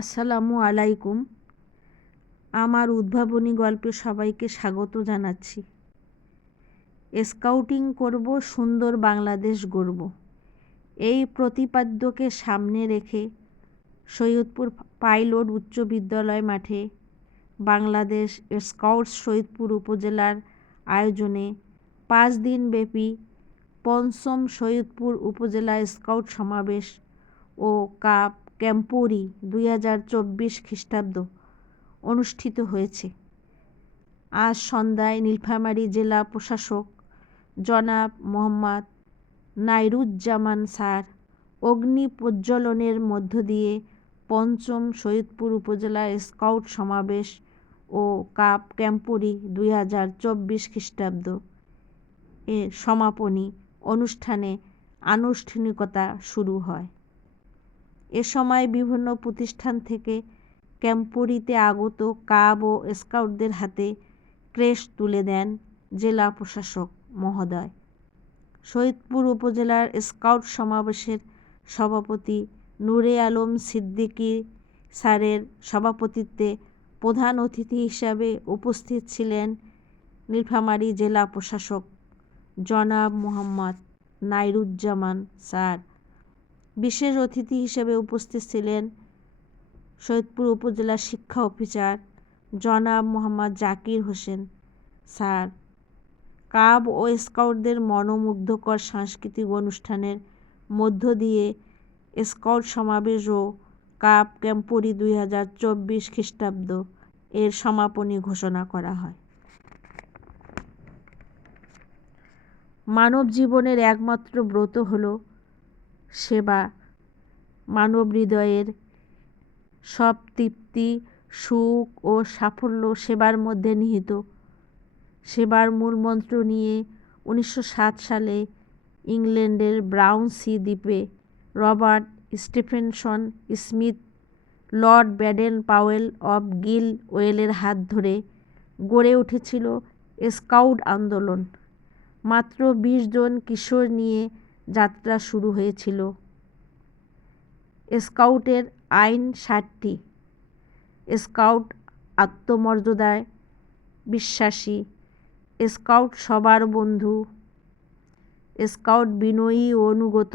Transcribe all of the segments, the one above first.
আসসালামু আলাইকুম। আমার উদ্ভাবনী গল্পে সবাইকে স্বাগত জানাচ্ছি। স্কাউটিং করব, সুন্দর বাংলাদেশ গড়ব, এই প্রতিপাদ্যকে সামনে রেখে সৈয়দপুর পাইলট উচ্চ বিদ্যালয় মাঠে বাংলাদেশ স্কাউটস সৈয়দপুর উপজেলার আয়োজনে 5 দিনব্যাপী পঞ্চম সৈয়দপুর উপজেলা স্কাউট সমাবেশ ও কাপ ক্যাম্পোরি 2024 খ্রিস্টাব্দ অনুষ্ঠিত হয়েছে। আজ সন্ধ্যায় নীলফামারী জেলা প্রশাসক জনাব মোহাম্মদ নাইরুজ্জামান স্যার অগ্নি প্রজ্বলনের মধ্য দিয়ে পঞ্চম সৈয়দপুর উপজেলা স্কাউট সমাবেশ ও কাপ ক্যাম্পোরি 2024 খ্রিস্টাব্দ এর সমাপনী অনুষ্ঠানে আনুষ্ঠানিকতা শুরু হয়। এ সময় বিভিন্ন প্রতিষ্ঠান থেকে ক্যাম্পোরিতে আগত কাব ও স্কাউটদের হাতে ক্রেস্ট তুলে দেন জেলা প্রশাসক মহোদয়। সৈয়দপুর উপজেলার স্কাউট সমাবেশের সভাপতি নূরে আলম সিদ্দিকী স্যারের সভাপতিত্বে প্রধান অতিথি হিসাবে উপস্থিত ছিলেন নীলফামারী জেলা প্রশাসক জনাব মোহাম্মদ নাইরুজ্জামান স্যার। বিশেষ অতিথি হিসেবে উপস্থিত ছিলেন সৈয়দপুর উপজেলা শিক্ষা অফিসার জনাব মোহাম্মদ জাকির হোসেন স্যার। কাব ও স্কাউটদের মনোমুগ্ধকর সাংস্কৃতিক অনুষ্ঠানের মধ্য দিয়ে স্কাউট সমাবেশ ও কাপ ক্যাম্পোরি 2024 খ্রিস্টাব্দ এর সমাপনী ঘোষণা করা হয়। মানব জীবনের একমাত্র ব্রত হল সেবা। মানব হৃদয়ের সব তৃপ্তি, সুখ ও সাফল্য সেবার মধ্যে নিহিত। সেবার মূলমন্ত্র নিয়ে 1907 সালে ইংল্যান্ডের ব্রাউনসি দ্বীপে Robert Stephenson Smyth Lord Baden Powell of গিল ওয়েলের হাত ধরে গড়ে উঠেছিল স্কাউট আন্দোলন। মাত্র 20 জন কিশোর নিয়ে যাত্রা শুরু হয়েছিল। স্কাউটের আইন 7টি। স্কাউট আত্মমর্যাদায় বিশ্বাসী, স্কাউট সবার বন্ধু, স্কাউট বিনয়ী ও অনুগত,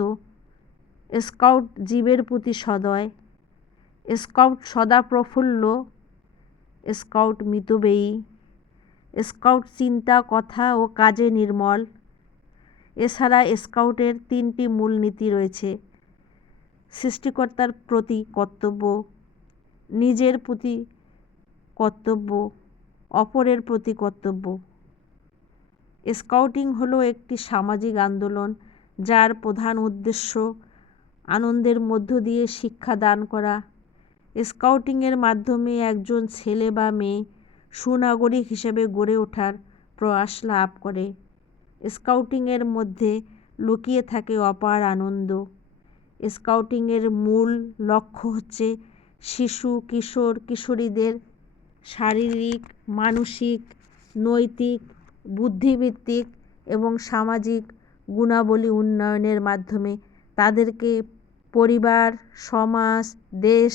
স্কাউট জীবের প্রতি সদয়, স্কাউট সদা প্রফুল্ল, স্কাউট মিতব্যয়ী, স্কাউট চিন্তা, কথা ও কাজে নির্মল। এছাড়া স্কাউটের 3টি মূলনীতি রয়েছে: সৃষ্টিকর্তার প্রতি কর্তব্য, নিজের প্রতি কর্তব্য, অপরের প্রতি কর্তব্য। স্কাউটিং হলো একটি সামাজিক আন্দোলন যার প্রধান উদ্দেশ্য আনন্দের মধ্য দিয়ে শিক্ষা দান করা। স্কাউটিংয়ের মাধ্যমে একজন ছেলে বা মেয়ে সুনাগরিক হিসেবে গড়ে ওঠার প্রয়াস লাভ করে। স্কাউটিংয়ের মধ্যে লুকিয়ে থাকে অপার আনন্দ। স্কাউটিংয়ের মূল লক্ষ্য হচ্ছে শিশু, কিশোর, কিশোরীদের শারীরিক, মানসিক, নৈতিক, বুদ্ধিবৃত্তিক এবং সামাজিক গুণাবলী উন্নয়নের মাধ্যমে তাদেরকে পরিবার, সমাজ, দেশ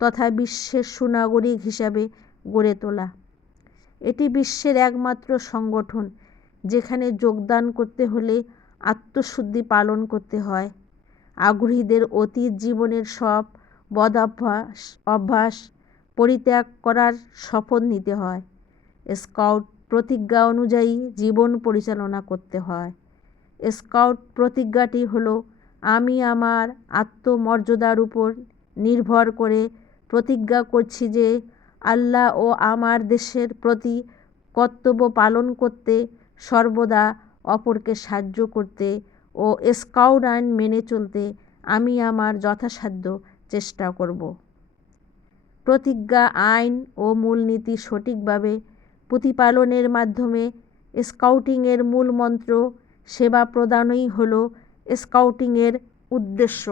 তথা বিশ্বের সুনাগরিক হিসাবে গড়ে তোলা। এটি বিশ্বের একমাত্র সংগঠন যেখানে যোগদান করতে হলে আত্মশুদ্ধি পালন করতে হয়। আগ্রহীদের অতীত জীবনের সব অভ্যাস পরিত্যাগ করার শপথ নিতে হয়। স্কাউট প্রতিজ্ঞা অনুযায়ী জীবন পরিচালনা করতে হয়। স্কাউট প্রতিজ্ঞাটি হলো, আমি আমার আত্মমর্যাদার উপর নির্ভর করে প্রতিজ্ঞা করছি যে আল্লাহ ও আমার দেশের প্রতি কর্তব্য পালন করতে, সর্বদা অপরকে সাহায্য করতে ও স্কাউট আইন মেনে চলতে আমি আমার যথাসাধ্য চেষ্টা করব। প্রতিজ্ঞা, আইন ও মূলনীতি সঠিকভাবে প্রতিপালনের মাধ্যমে স্কাউটিংয়ের মূল মন্ত্র সেবা প্রদানই হলো স্কাউটিংয়ের উদ্দেশ্য।